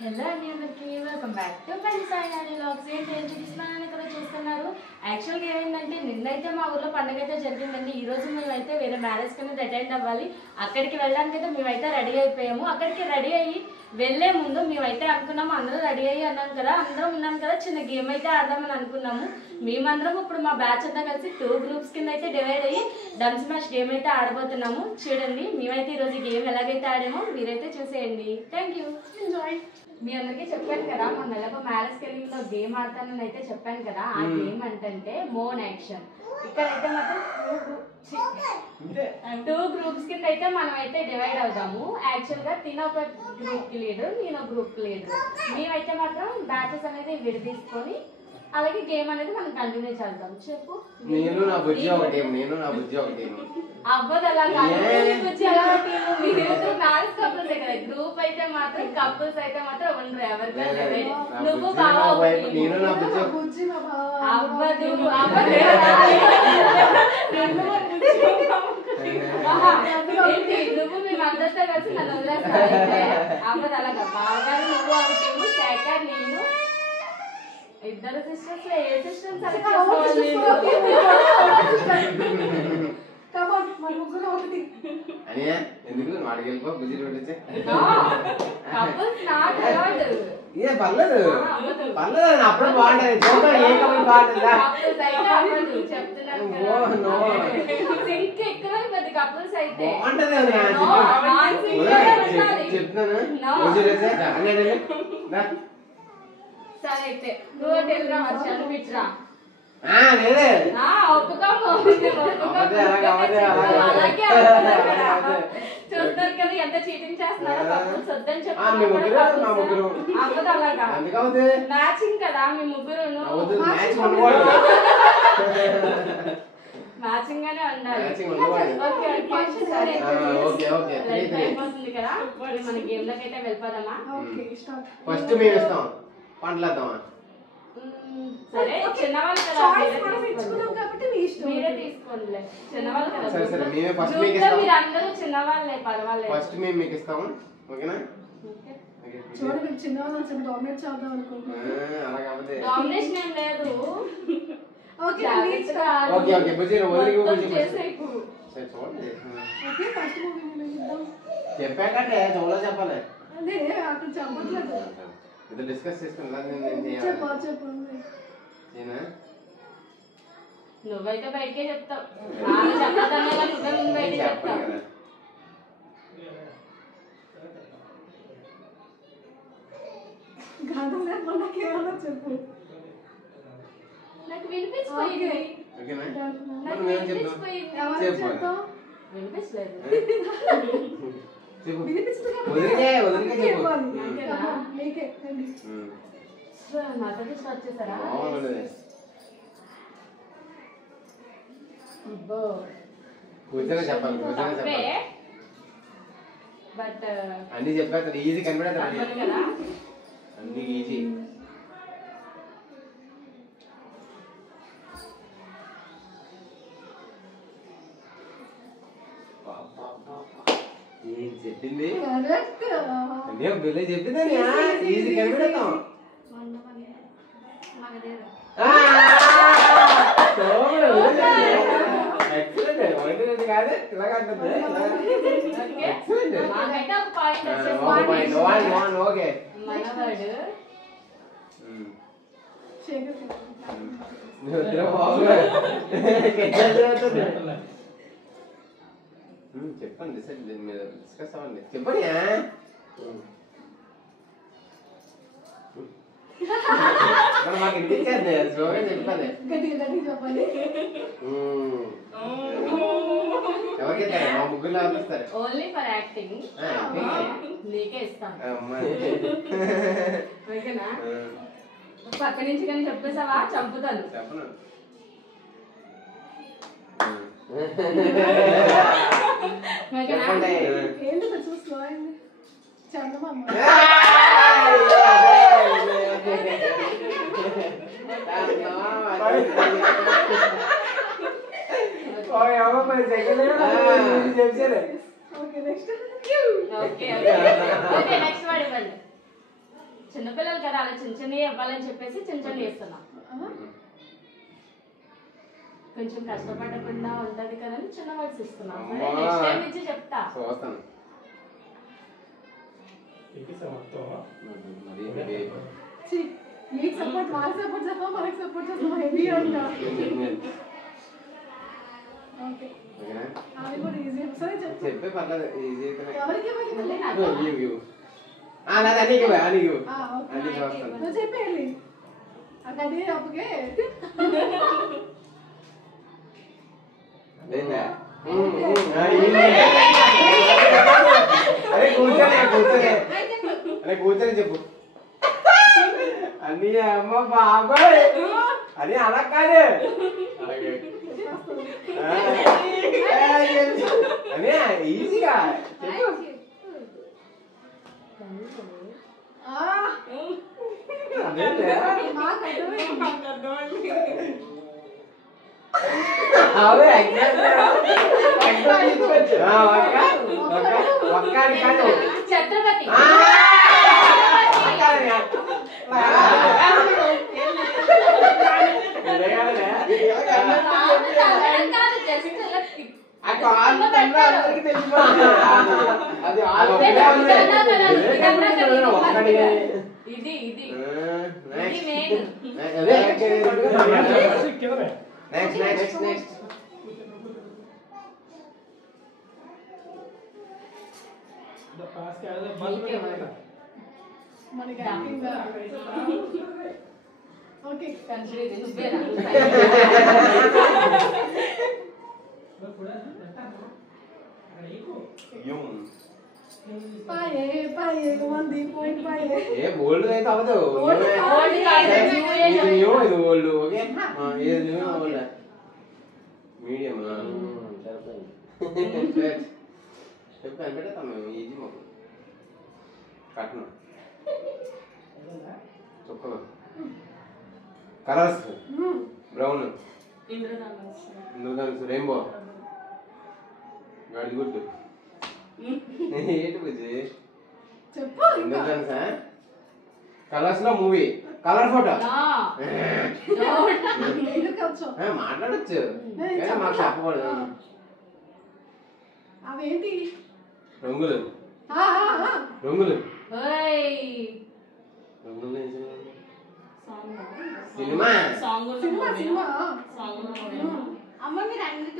Hello అండి అందరికి welcome back to Panchayati vlogs. ఏంటి చూపిస్తున్నాను ఇక్కడ చూస్తున్నారు. యాక్చువల్గా ఏమైందంటే నిన్నైతే మా ఊర్లో పండుగ అయితే జరిగిందండి. ఈ రోజు మేమైతే వేరే మ్యారేజ్ కింద అటెండ్ అవ్వాలి. అక్కడికి వెళ్ళడానికి అయితే మేమైతే రెడీ అయిపోయాము. అక్కడికి రెడీ అయ్యి వెళ్లే ముందు మేమైతే అనుకున్నాము, అందరూ రెడీ అయ్యి అన్నాం కదా, అందరం ఉన్నాం కదా, చిన్న గేమ్ అయితే ఆడదామని అనుకున్నాము. మేమందరం ఇప్పుడు మా బ్యాచ్ అంతా కలిసి 2 గ్రూప్స్ కింద అయితే డివైడ్ అయ్యి డన్స్ మ్యాచ్ గేమ్ అయితే ఆడబోతున్నాము. చూడండి మేమైతే ఈరోజు గేమ్ ఎలాగైతే ఆడామో మీరైతే చూసేయండి. Thank you, enjoy. మీ అందరికీ చెప్పాను కదా, మన నెలకు మ్యారేజ్ కెళ్ళింగ్లో గేమ్ ఆడతానని అయితే చెప్పాను కదా. ఆ గేమ్ అంటే మోన్ యాక్షన్. ఇక్కడైతే మాత్రం 2 గ్రూప్స్ కింద అయితే మనం అయితే డివైడ్ అవుతాము. యాక్చువల్ గా తిన ఒక గ్రూప్ కి లీడర్, నేను ఒక గ్రూప్ కి లీడర్. మేమైతే మాత్రం బ్యాచెస్ అనేది విడదీసుకొని అలాగే గేమ్ అనేది మనం కంటిన్యూ చేద్దాం. చెప్పు. నేను నా బుజ్జి ఒక టీం, నేను నా బుజ్జి ఒక టీం. అవ్వదు అలా కాదు. మీరు మ్యారేజ్ కపుల్స్ కదా, గ్రూప్ అయితే మాత్రం కపుల్స్ అయితే మాత్రం ఉండరు ఎవరికైనా. నువ్వు బాగా నేను నా బుజ్జి అవ్వదు నువ్వు మేము అందరితో కలిసి నన్ను వదిలేస్తా. అవ్వదు అలాగా. బాగా నువ్వు ఒక టీము, శేఖర్ నేను ఇద్దరు సిస్టర్స్. ఏ సిస్టర్స్ అనియా ఎందుకు వాడికి వెళ్ళిపో బుజ్జి పెట్టే ఏ పర్లేదు పర్లేదు అప్పుడు బాగుంటది. చూద్దాం ఏ కబుల్ బాగుంటుందా. చెప్తున్నాను. సరే అయితే నువ్వు టెలిగ్రామ్ వచ్చాను పిచ్చరా. చూస్తారు కదా ఎంత చీటింగ్ చేస్తున్నారో. కపుల్స్ వద్దని చెప్పి మ్యాచింగ్ కదా మీ ముగ్గురు. మ్యాచింగ్ గానే ఉండాలి. అయిపోతుంది కదా, మన గేమ్ లోకి అయితే వెళ్ళిపోదామా? ఫస్ట్ మేము ఇస్తాం పంటలేద్దామా? సరే చిన్నవాళ్ళు కదా, మీరే తీసుకోండి. చిన్నవాళ్ళు కదా, మీరు అందరూ చిన్నవాళ్ళే, పర్వాలేదు. ఫస్ట్ మేము మీకు ఇస్తాము, ఓకేనా? డామినేషన్ ఏం లేదు. చెప్పాకంటే చోలో చెప్పాలి. ఇది డిస్కస్ నువ్వైతే బయటకే చెప్తావు. చెప్పదన్నా నువ్వే ముందు బయటకి చెప్తావు. నాకు వినిపించిపోయింది. వినిపించలేదు. నాతో స్టార్ట్ చేశారా? బట్ అన్ని చెప్పేస్తారు, ఈజీ కనిపెడతారు కదా, అన్ని ఈజీ. ఏం చెప్పింది బిల్ల చెప్పిందా? ఈజీ కనిపెడతాం. చెప్పండి సార్, దీని మీద డిస్కస్ అవ్వండి. చెప్పండి. మాకు ఇంటిచ్చేది స్లోగా చెప్పాలి. ఎవరికైతే మా ముగ్గురు ఆపిస్తారు. Only for acting. నీకే ఇస్తాను. ఓకేనా? పక్క నుంచి కానీ చెప్పేసావా చంపుతాను. చెప్పను. చిన్నపిల్లలు కదా అలా చిన్న చిన్నవి ఇవ్వాలని చెప్పేసి చిన్న చిన్న చేస్తున్నాం. కొంచెం కష్టపడకుండా ఉంటది కదా అని చిన్న వర్డ్స్ ఇస్తున్నాం. సరే నెక్స్ట్ టైం నుంచి చెప్తా. మీకు సపోర్ట్ వాళ్ళకి సపోర్ట్ చేస్తాం మనకి సపోర్ట్ చేస్తాం హెవీ అంట. ఓకే అది కూడా ఈజీ. సరే చెప్పే పర్లేదు ఈజీ. ఎవరికి నువ్వు చెప్పేయాలి అక్కడే అప్పకే కూర్చొని చెప్పు అని అమ్మ బాబాయ్ అని అలా కాదు అని ఈజీగా ఛత్రపతి ఇది ఇది నెక్స్ట్ మనకి యాక్టింగ్ ఓకే పాయే పాయే మంది పాయింట్ పాయే ఏ ఓల్డ్ అయితే అవదు ఇది ఓల్డ్ ఓకే ఇది న్యూ ఓల్డ్ మీడియం చెప్పు కనిపెడతాం మేము ఈజీ మాకు కట్నం చొక్కలు కలర్స్ బ్రౌన్ ఇంద్రధనుసు రెయిన్బో గడిగుడ్డు ఏంటి బుజ్జి చెప్పు ఇంద్రధనుసా కలర్స్ లో మూవీ కలర్ ఫోటో మాట్లాడచ్చు మాకు చెప్పకూడదు అవేంటి రంగులు రంగులు రంగులు సినిమా సినిమా సినిమా అమ్మ మీరు అన్ని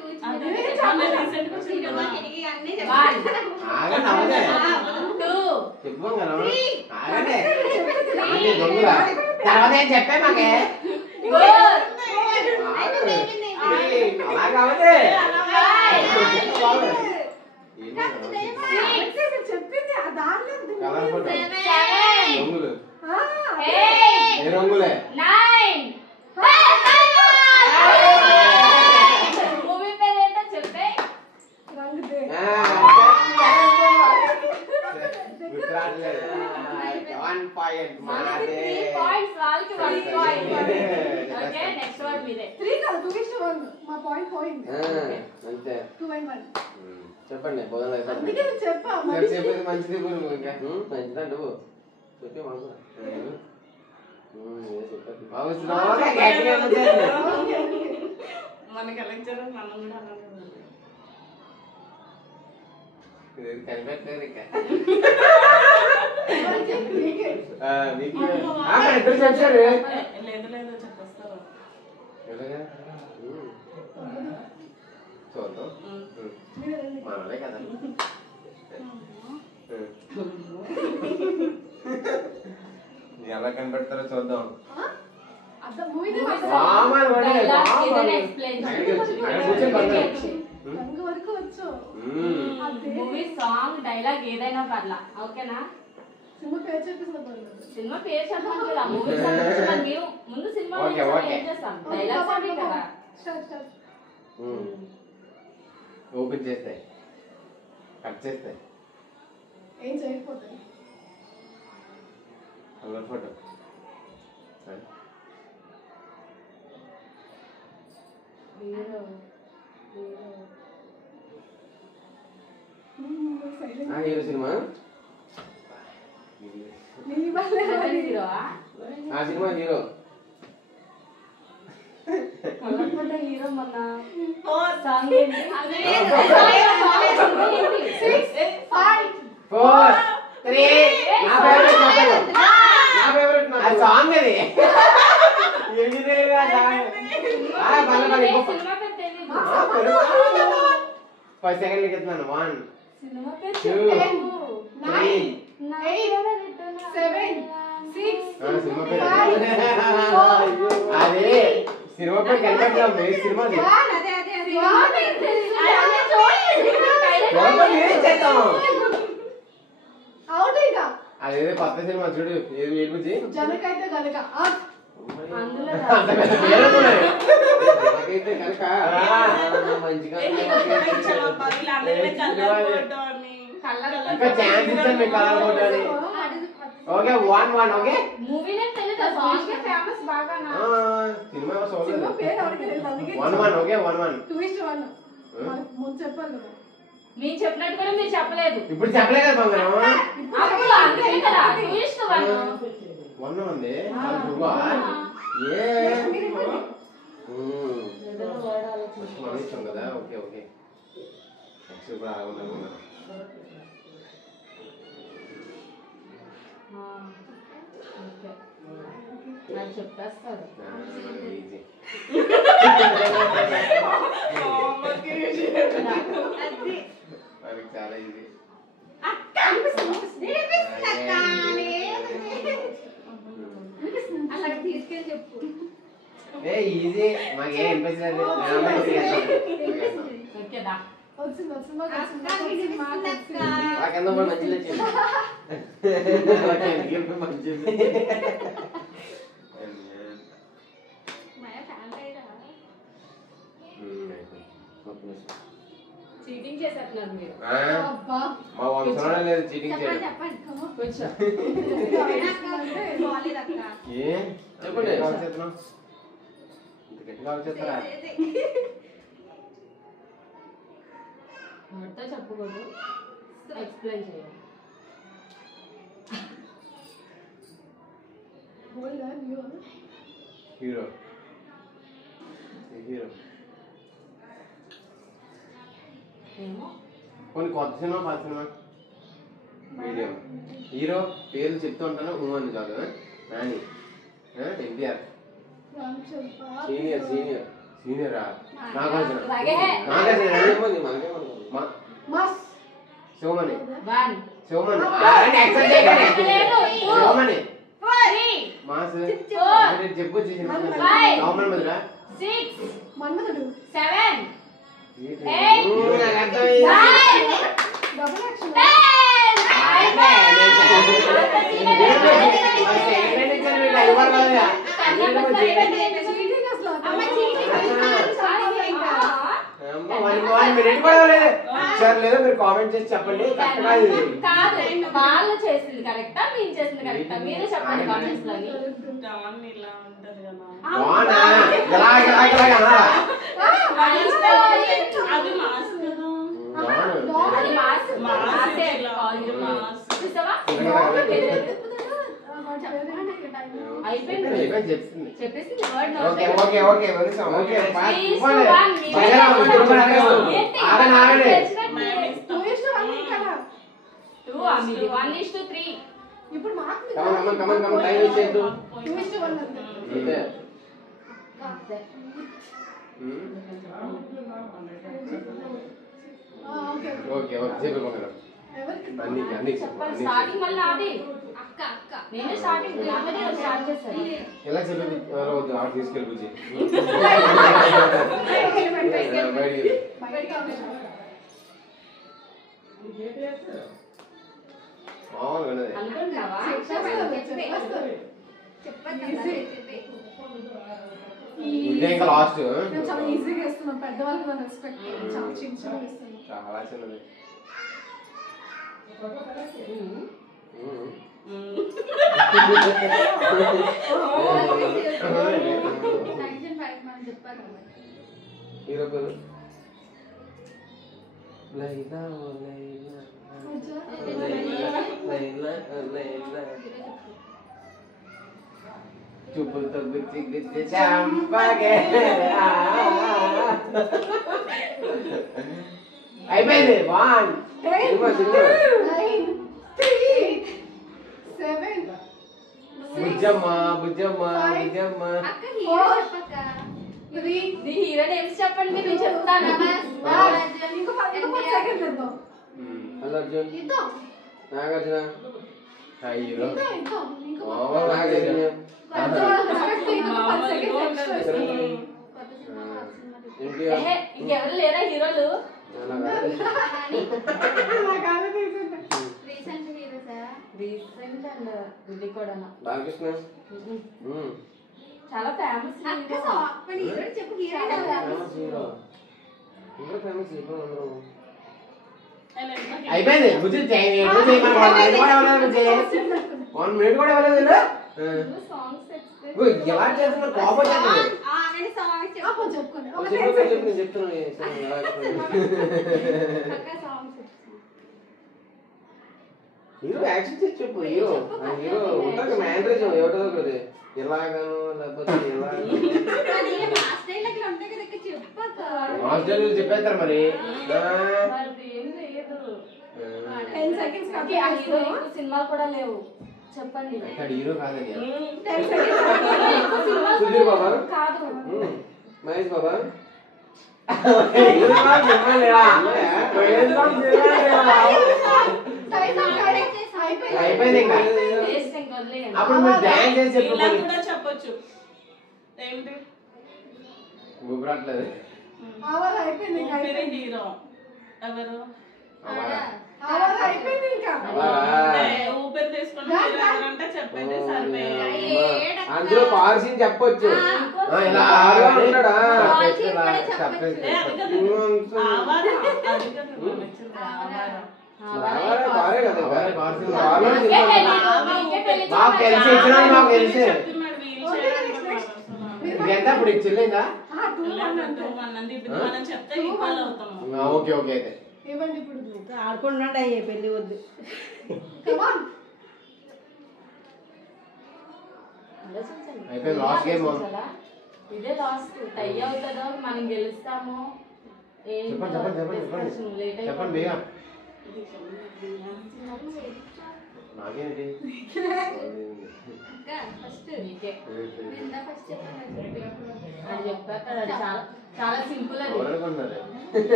తర్వాత ఏం చెప్పే మాకే అలా కావదే చెప్పింది కలర్ ఫోటో రంగులు ఏ రంగులే మూవీ పేరు ఏంటో చెప్పే రంగుదే చెప్పండి చెప్పండి మంచిది మంచిదండు చెప్పే మనకి ఎలా ఇచ్చారో మనం కూడా కనిపెట్టలేదు ఇంకా అలాగే ఇద్దరు చెప్పారు లేదు లేదు చెప్పేస్తారు చూద్దాం మనలే కదా ఎలా కనిపెడతారో చూద్దాం మూవీ సాంగ్ డైలాగ్ ఏదైనా పర్లా ఓకేనా సినిమా పేరు చెప్పేసి సినిమా పేరు చెప్పాలి ఆ మూవీ మీరు ముందు సినిమా ఏం చేస్తాం డైలాగ్స్ అవి కదా ఓపెన్ చేస్తాయి కట్ చేస్తాయి ఏం చేయకపోతాయి కలర్ ఫోటో సినిమా హీరోవా ఆ సినిమా హీరో కలర్ఫుల్ హీరో మొన్న సాంగ్ ఏంటి అదే ఫోర్ త్రీ నా ఫేవరెట్ అది సాంగ్ అది ఏంటి తెలియదు ఆ సాంగ్ సినిమా పేరు తెలియదు 5 సెకండ్లకి ఎత్తున్నాను 1 సినిమా పేరు 2 3 సినిమా పేరు అదే సినిమా పేరు కనిపెట్టలేము సినిమా చేస్తాం అదేదో కొత్త సినిమా చూడు ఏది ఏడుపుచ్చి జనకైతే గనక అందులో అయితే కనుక మంచిగా ఇంకా ఛాన్స్ ఇచ్చాను మీకు కలర్ ఫోటో అని ఓకే 1-1 ఓకే మూవీ నేమ్ తెలియదు సాంగ్ ఫేమస్ బాగా సినిమా చూడలేదు పేరు ఎవరికి తెలియదు అందుకే 1-1 ఓకే 1-1 2:1 ముందు చెప్పాలి కదా మీరు చెప్పినట్టు కూడా మీరు చెప్పలేదు ఇప్పుడు చెప్పలేదు కదా బంగారం అప్పుడు అందుకే కదా 2:1 1 ఉంది ఏ మనం ఇచ్చాం కదా ఓకే ఓకే నెక్స్ట్ ఇప్పుడు ఆగున్నాం నాకు చెప్పేస్తాడు ఈజీ మనకి చాలా ఈజీ అలా తీసుకెళ్ళి చెప్పు ఏ ఈజీ మాకేం అనిపించలేదు ఓకేదా వచ్చింది నాకెందుకు కూడా మంచిది వచ్చింది మంచిది చీటింగ్ చేసేస్తున్నారు మీరు మా వంశంలో లేదు చీటింగ్ చేయడం చెప్పండి కూర్చో ఏ చెప్పండి కాల్ చేస్తున్నాం ఇంత గట్టి కాల్ చేస్తారా మొత్తం చెప్పకూడదు ఎక్స్ప్లెయిన్ చేయాలి హీరో హీరో ఏమో కొన్ని కొత్త సినిమా పాత సినిమా మీడియం హీరో పేర్లు చెప్తూ ఉంటాను అని చాలు నాని ఎన్టీఆర్ సీనియర్ సీనియర్ సీనియరా నాగార్జున శివమణి శివమణి శివమణి మాస్ చెప్పు కామన్ మధురా మన్మధుడు 7 డబుల్ యాక్షన్ లేదా మీరు కామెంట్ చేసి చెప్పండి కాదు వాళ్ళు చేసింది కరెక్టా మీరు చేసింది కరెక్టా మీరే చెప్పండి కామెంట్స్ లోని అది మాస్ మాసే చూసావా అయిపోయింది చెప్తుంది చెప్పేసింది word okay okay okay okay ఇప్పుడు మాకు టైం ఇచ్చేద్దు 2:1 ఓకే ఓకే చెప్పు అన్ని అన్ని స్టార్టింగ్ మళ్ళీ అది అక్క అక్క నేనే స్టార్టింగ్ స్టార్ట్ చేశాను ఎలా చెప్పి వద్దు ఆడ తీసుకెళ్ళి బుజ్జి అనుకుంటున్నావా ఇదే ఇంకా లాస్ట్ చాలా ఈజీగా ఇస్తున్నాం పెద్దవాళ్ళకి మనం ఎక్స్పెక్ట్ చాలా చిన్న చిన్నగా ఇస్తున్నాం చాలా చిన్నది హీరో పేరు లైలా ఓ లైలా లైలా లైలా లైలా చూపులతో గుచ్చి గుచ్చి చంపగే. అయిపోయింది. 1 బుజ్జమ్మ బుజ్జమ్మ బుజ్జమ్మ. అక్క హీరో చెప్పక్క. నీ హీరో నేమ్స్ చెప్పండి, నేను చెప్తాను. అల్లు అర్జున్, ఇద్దాం నాగార్జున, హీరో ఇద్దాం నాగార్జున. ఇంకెవరు లేరా హీరోలు? రీసెంట్ హీరోసా? రీసెంట్ అండ్ ఇది కూడా బాలకృష్ణ. చాలా ఫేమస్. అక్క మన హీరో చెప్పు. హీరో హీరో ఇంకా ఫేమస్ హీరో అందరూ. అయిపోయింది. బుజ్జి 1 మినిట్ కూడా ఇవ్వలేదు. సాంగ్స్ ఎలా చేస్తున్నా కోపం వచ్చేస్తుంది. ఆమెని సాంగ్ చెప్పు. చెప్పుకోండి నేను చెప్తున్నాను. అక్క సాంగ్ హీరో యాక్షన్ చేసి చెప్పు. హీరో హీరో ఉంటాక మ్యానరిజం ఏమిటో ఒకటి. ఎలాగను లేకపోతే ఎలా మాస్ డైలాగ్ ఉంటాయి కదా అక్క, చెప్పక్క. హాస్టల్ చెప్పేస్తారు మరి. ఏం లేదు. 10 seconds ఆ హీరో ఎక్కువ సినిమాలు కూడా లేవు. చెప్పండి. హీరో కాదని. 10 seconds సుధీర్ బాబా కాదు. మహేష్ బాబా. అయిపోయింది ఇంకా. Waste ఇంకా వదిలేయండి. అప్పుడు మీరు డాన్స్ చేసి ఇలా చెప్పండి. కూడా చెప్పొచ్చు. ఏంటి గుబరాట్లేదు. అయిపోయింది ఊపిరి హీరో ఎవరు? అయిపోయింది ఇంకా ఊపిరి తీసుకుంటే హీరో ఎవరంటే చెప్పేది సరిపోయింది. అందులో పార్సీని చెప్పొచ్చు. ఇలా ఆరుగా ఉంటాడా? ఆవారా అది కదా నచ్చింది. ఆవారా బాగా కదా మాకు తెలిసి ఇచ్చిన మాకు తెలిసి చెప్తున్నాడు వీల్ చేయడానికి. ఎంత ఇప్పుడు చెల్లిందా? మనం చెప్తే ఈక్వల్ అవుతాము. ఓకే ఓకే అయితే ఇవ్వండి. ఇప్పుడు ఆడుకుంటున్నాడు అయ్యే పెళ్లి వద్దు. అయిపోయింది. Last game. ఇదే లాస్ట్. టై అవుతుందో మనం గెలుస్తామో చెప్పండి చెప్పండి బేగా. నాకేంటి అక్క ఫస్ట్ నీకే నిన్న ఫస్ట్ చెప్పాను. అది చెప్పారు. అది చాలా చాలా సింపుల్. అది ఎవరనుకున్నారు?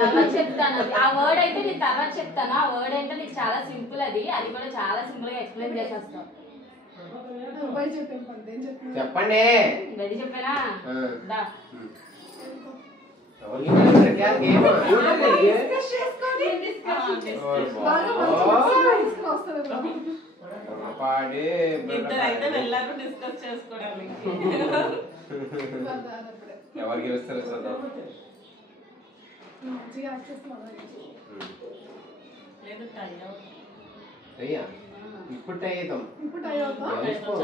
తర్వాత చెప్తాను. అది ఆ వర్డ్ అయితే నేను తర్వాత చెప్తాను. ఆ వర్డ్ అంటే నీకు చాలా సింపుల్. అది అది కూడా చాలా సింపుల్ గా ఎక్స్ప్లెయిన్ చేసేస్తాం. చెప్పండి. రెడీ చెప్పానా? దా. ఇద్దరు అయితే వెళ్ళారు డిస్కస్ చేసుకోవడానికి. ఎవరికి గెలుస్తారో చూద్దాం. లేదు టై అవుతాం. అయ్యా ఇప్పుడు టై అవుతాం. టై ఇప్పుడు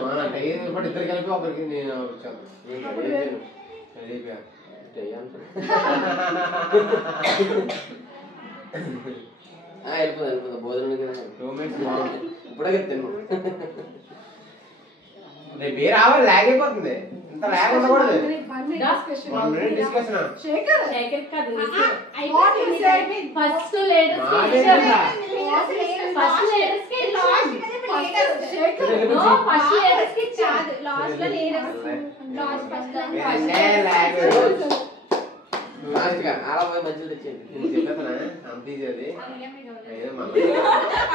ఇప్పుడు ఇద్దరు కలిపి ఒకరికి నేను వచ్చాను. వెళ్ళిపోదా భోజనం 2 minutes ఇప్పుడే చెప్తాను. రేపు ఏ రావాలి లాగ్ అయిపోతుంది. ఇంత లాగ్ ఉండకూడదు. 1 minute డిస్కషన్. శేఖర్ కాదు. ఫస్ట్ లేటర్స్ లాస్ట్ లో లాస్ట్ గా అలా పోయి మధ్యలో తెచ్చేయండి. నేను చెప్పేస్తానా అంత ఈజీ అది.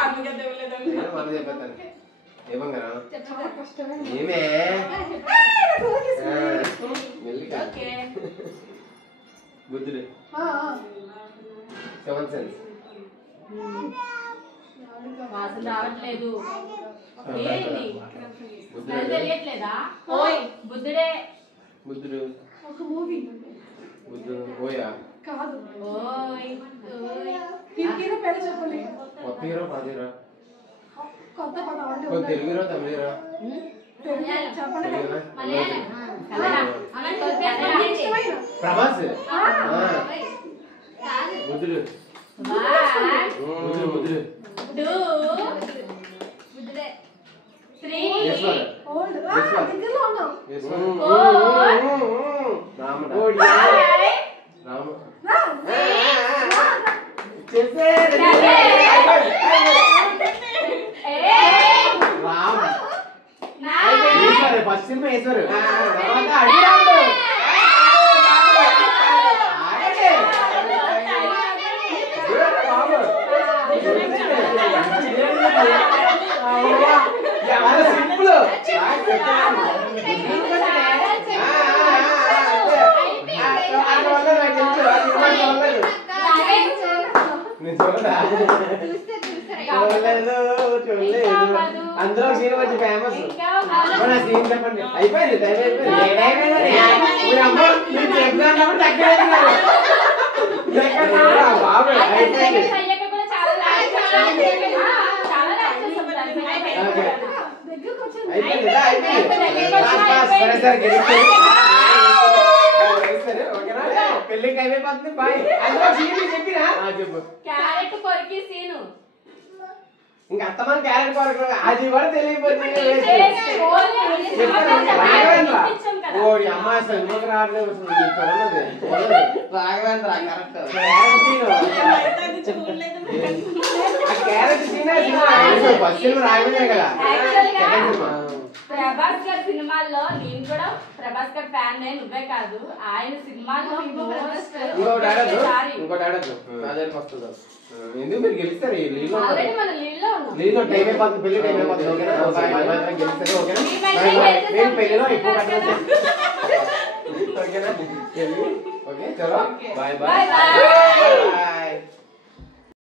అందుకే తెలియదండి. మన చెప్పేస్తాను ఏమంగారా కష్టమే. ఏమే మెల్లిగా బుద్ధుడు 7 cents. వాసన రావట్లేదు. ఏంటి స్మెల్ తెలియట్లేదా? ఓయ్ బుద్ధుడే. బుద్ధుడు ఒక మూవీ బుద్ధుడు ఓయా కాదు. ఓయ్ హీరో పేరు చెప్పండి. కొత్త హీరో పాత హీరో కొత్త పద తెలుగు హీరో తమిళ హీరో చెప్పండి. మలయాళం ప్రభాస్. బుద్ధుడు బుద్ధుడు బుద్ధుడు 2 3 ఓల్డ్ దగ్గరలో ఉన్నాం. ఫస్ట్ సినిమా వేసారు సింపుల్ అందులో సీన్ వచ్చి ఫేమస్ సీన్ చెప్పండి అయిపోయింది టైం అయిపోయింది బాబు అయిపోయింది పెళ్ళికి అయిపోతుంది బాయ్ అందులో సీన్ చెప్పినా చెప్పు క్యారెట్ కొరికి సీను ఇంకా అత్తమని క్యారెట్ కొరకు అది కూడా తెలియపోతుంది ఓడి అమ్మాయి అసలు ఎందుకు రావట్లేదు Raghavendra correct carrot scene first సినిమా రాఘవేంద్ర కదా ప్రభాస్ గారి సినిమాల్లో నేను కూడా ప్రభాస్ గారి ఫ్యాన్ నువ్వే కాదు ఆయన సినిమాల్లో ఇంకోటి ఆడద్దు నాదేళ్ళకి వస్తుంది ఎందుకు మీరు గెలుస్తారు ఆల్రెడీ మన లీడ్లో ఉన్నాం లీలో టైం అయిపోతుంది పెళ్లి టైం అయిపోతుంది ఓకేనా గెలుస్తారు ఓకేనా నేను పెళ్లిలో ఎక్కువ కట్టలేదు ఓకేనా ఓకే చలో బాయ్ బాయ్ బాయ్